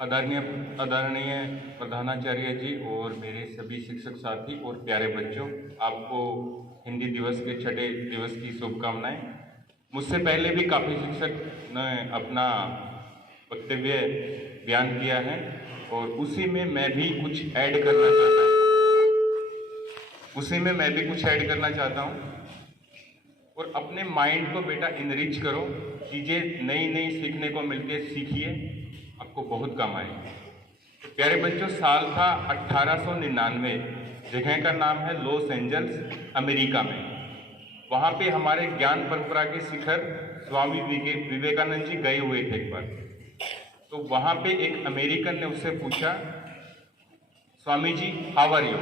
आदरणीय आदरणीय प्रधानाचार्य जी और मेरे सभी शिक्षक साथी और प्यारे बच्चों, आपको हिंदी दिवस के छठे दिवस की शुभकामनाएं। मुझसे पहले भी काफ़ी शिक्षक ने अपना वक्तव्य बयान किया है और उसी में मैं भी कुछ ऐड करना चाहता हूँ और अपने माइंड को बेटा इनरिच करो, चीज़ें नई नई सीखने को मिलती है, सीखिए, आपको बहुत काम आएगी। तो प्यारे बच्चों, साल था 1899, जगह का नाम है लॉस एंजल्स, अमेरिका में। वहाँ पे हमारे ज्ञान परंपरा के शिखर स्वामी विवेकानंद जी गए हुए थे एक बार। तो वहाँ पे एक अमेरिकन ने उससे पूछा, Swami ji how are you?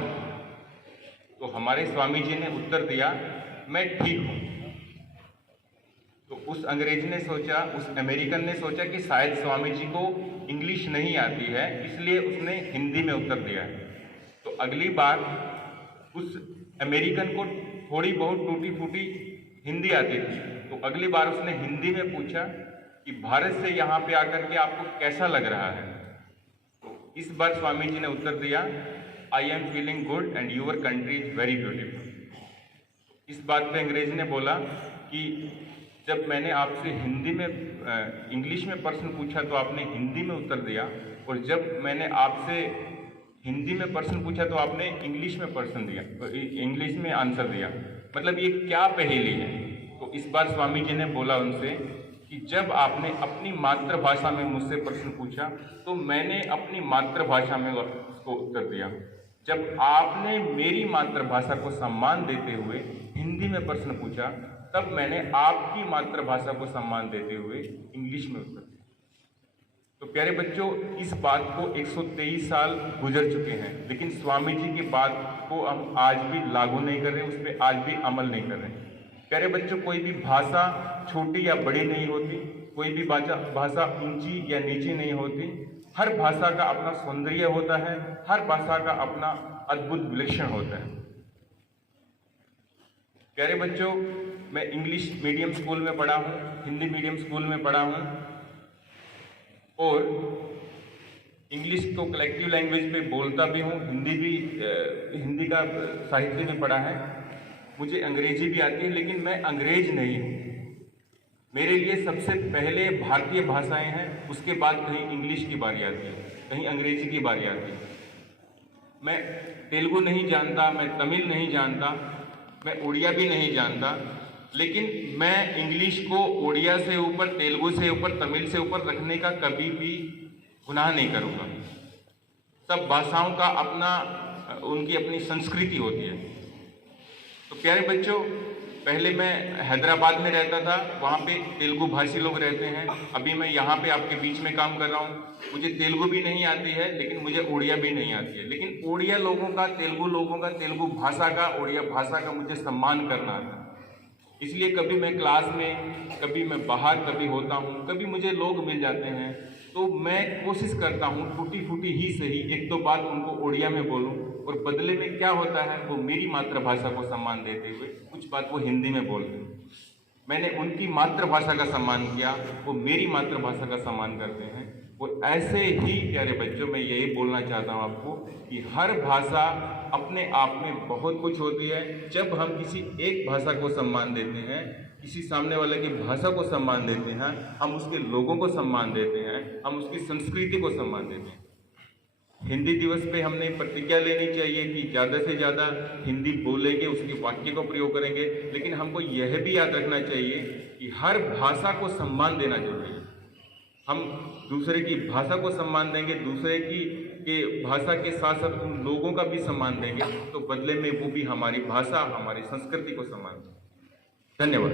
तो हमारे स्वामी जी ने उत्तर दिया, मैं ठीक हूँ। तो उस अंग्रेज ने सोचा, उस अमेरिकन ने सोचा कि शायद स्वामी जी को इंग्लिश नहीं आती है, इसलिए उसने हिंदी में उत्तर दिया है। तो अगली बार उस अमेरिकन को थोड़ी बहुत टूटी फूटी हिंदी आती थी, तो अगली बार उसने हिंदी में पूछा कि भारत से यहाँ पे आकर के आपको कैसा लग रहा है? तो इस बार स्वामी जी ने उत्तर दिया, I am feeling good and your country is very beautiful. इस बात पे अंग्रेज ने बोला कि जब मैंने आपसे हिंदी में इंग्लिश में प्रश्न पूछा तो आपने हिंदी में उत्तर दिया, और जब मैंने आपसे हिंदी में प्रश्न पूछा तो आपने इंग्लिश में प्रश्न दिया, इंग्लिश में आंसर दिया, मतलब ये क्या पहेली है? तो इस बार स्वामी जी ने बोला उनसे कि जब आपने अपनी मातृभाषा में मुझसे प्रश्न पूछा तो मैंने अपनी मातृभाषा में उसको उत्तर दिया। जब आपने मेरी मातृभाषा को सम्मान देते हुए हिंदी में प्रश्न पूछा, तब मैंने आपकी मातृभाषा को सम्मान देते हुए इंग्लिश में उत्तर दिया। तो प्यारे बच्चों, इस बात को 123 साल गुजर चुके हैं, लेकिन स्वामी जी की बात को हम आज भी लागू नहीं कर रहे, उस पर आज भी अमल नहीं कर रहे। प्यारे बच्चों, कोई भी भाषा छोटी या बड़ी नहीं होती, कोई भी भाषा ऊंची या नीची नहीं होती। हर भाषा का अपना सौंदर्य होता है, हर भाषा का अपना अद्भुत विलक्षण होता है। प्यारे बच्चों, मैं इंग्लिश मीडियम स्कूल में पढ़ा हूँ, हिंदी मीडियम स्कूल में पढ़ा हूँ, और इंग्लिश तो कलेक्टिव लैंग्वेज में बोलता भी हूँ, हिंदी का साहित्य में पढ़ा है, मुझे अंग्रेजी भी आती है, लेकिन मैं अंग्रेज नहीं हूँ। मेरे लिए सबसे पहले भारतीय भाषाएं हैं, उसके बाद कहीं इंग्लिश की बारी आती है, कहीं अंग्रेजी की बारी आती है। मैं तेलुगु नहीं जानता, मैं तमिल नहीं जानता, मैं उड़िया भी नहीं जानता, लेकिन मैं इंग्लिश को उड़िया से ऊपर, तेलुगु से ऊपर, तमिल से ऊपर रखने का कभी भी गुनाह नहीं करूँगा। सब भाषाओं का अपना, उनकी अपनी संस्कृति होती है। तो प्यारे बच्चों, पहले मैं हैदराबाद में रहता था, वहाँ पे तेलुगु भाषी लोग रहते हैं। अभी मैं यहाँ पे आपके बीच में काम कर रहा हूँ, मुझे तेलुगु भी नहीं आती है, लेकिन मुझे उड़िया भी नहीं आती है। लेकिन उड़िया लोगों का, तेलुगु भाषा का, उड़िया भाषा का मुझे सम्मान करना आता है। इसलिए कभी मैं क्लास में, कभी मैं बाहर कभी होता हूँ, कभी मुझे लोग मिल जाते हैं, तो मैं कोशिश करता हूँ टूटी फूटी ही सही एक दो बात उनको उड़िया में बोलूँ, और बदले में क्या होता है, वो मेरी मातृभाषा को सम्मान देते हुए कुछ बात वो हिंदी में बोलते हैं। मैंने उनकी मातृभाषा का सम्मान किया, वो मेरी मातृभाषा का सम्मान करते हैं। और ऐसे ही प्यारे बच्चों, मैं यही बोलना चाहता हूँ आपको कि हर भाषा अपने आप में बहुत कुछ होती है। जब हम किसी एक भाषा को सम्मान देते हैं, किसी सामने वाले की भाषा को सम्मान देते हैं, हम उसके लोगों को सम्मान देते हैं, हम उसकी संस्कृति को सम्मान देते हैं। हिंदी दिवस पे हमने प्रतिज्ञा लेनी चाहिए कि ज़्यादा से ज़्यादा हिंदी बोलेंगे, उसके वाक्य को प्रयोग करेंगे, लेकिन हमको यह भी याद रखना चाहिए कि हर भाषा को सम्मान देना जरूरी है। हम दूसरे की भाषा को सम्मान देंगे, दूसरे की भाषा के साथ साथ उन लोगों का भी सम्मान देंगे, तो बदले में वो भी हमारी भाषा, हमारी संस्कृति को सम्मान देंगे। धन्यवाद।